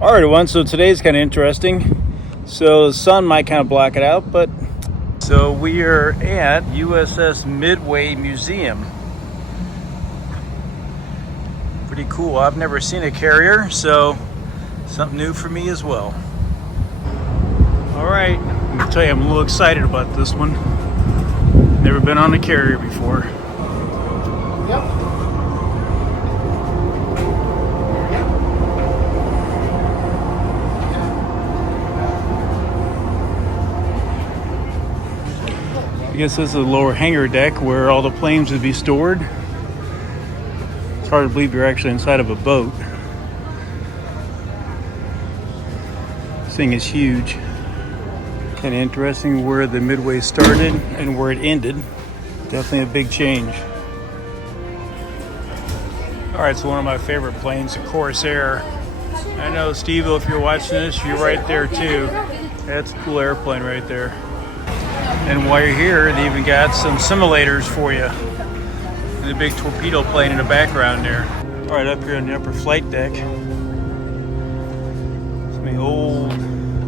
All right, everyone. So today's kind of interesting. So the sun might kind of block it out, but so we are at USS Midway Museum. Pretty cool. I've never seen a carrier, so something new for me as well. All right, I'm gonna tell you, I'm a little excited about this one. Never been on a carrier before. Yep. I guess this is a lower hangar deck where all the planes would be stored. It's hard to believe you're actually inside of a boat. This thing is huge. Kind of interesting where the Midway started and where it ended. Definitely a big change. All right, so one of my favorite planes, the Corsair. I know, Steve, if you're watching this, you're right there too. That's a cool airplane right there. And while you're here, they even got some simulators for you. And a big torpedo plane in the background there. All right, up here on the upper flight deck. Some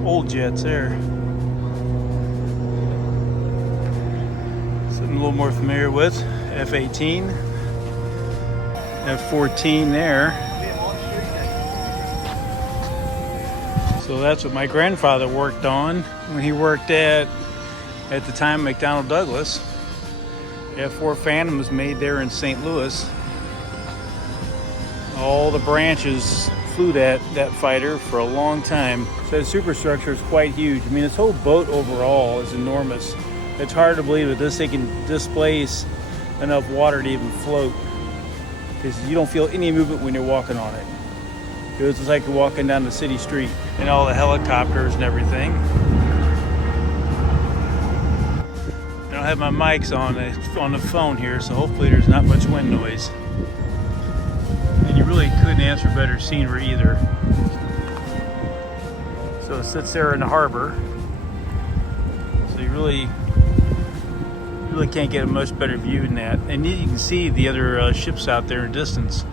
old jets there. Something a little more familiar with, F-18, F-14 there. So that's what my grandfather worked on when he worked at the time, McDonnell Douglas. F-4 Phantom was made there in St. Louis. All the branches flew that fighter for a long time. So the superstructure is quite huge. I mean, this whole boat overall is enormous. It's hard to believe that this thing can displace enough water to even float, because you don't feel any movement when you're walking on it. It's just like you're walking down the city street. And all the helicopters and everything. I have my mics on the phone here, so hopefully there's not much wind noise. And you really couldn't ask for better scenery either. So it sits there in the harbor. So you really can't get a much better view than that. And you can see the other ships out there in the distance.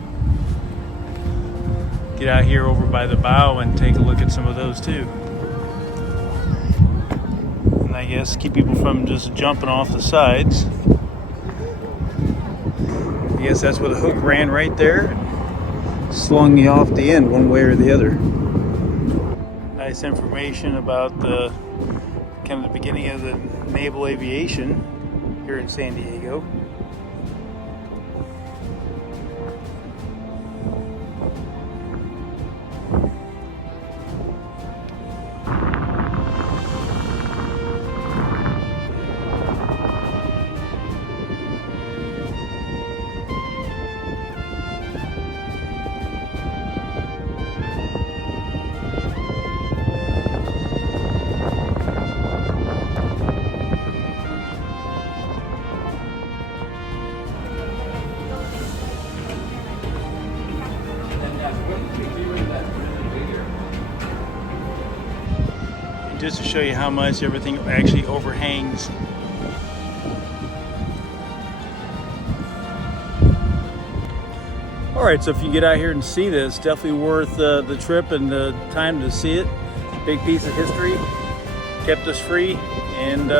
Get out here over by the bow and take a look at some of those too. I guess keep people from just jumping off the sides. I guess that's where the hook ran right there. Slung you off the end one way or the other. Nice information about the kind of the beginning of the naval aviation here in San Diego. Just to show you how much everything actually overhangs. All right, so if you get out here and see this, definitely worth the trip and the time to see it. Big piece of history, kept us free, and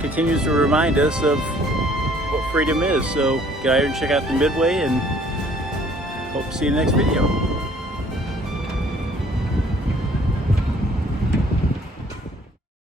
continues to remind us of what freedom is. So get out here and check out the Midway, and hope to see you in the next video.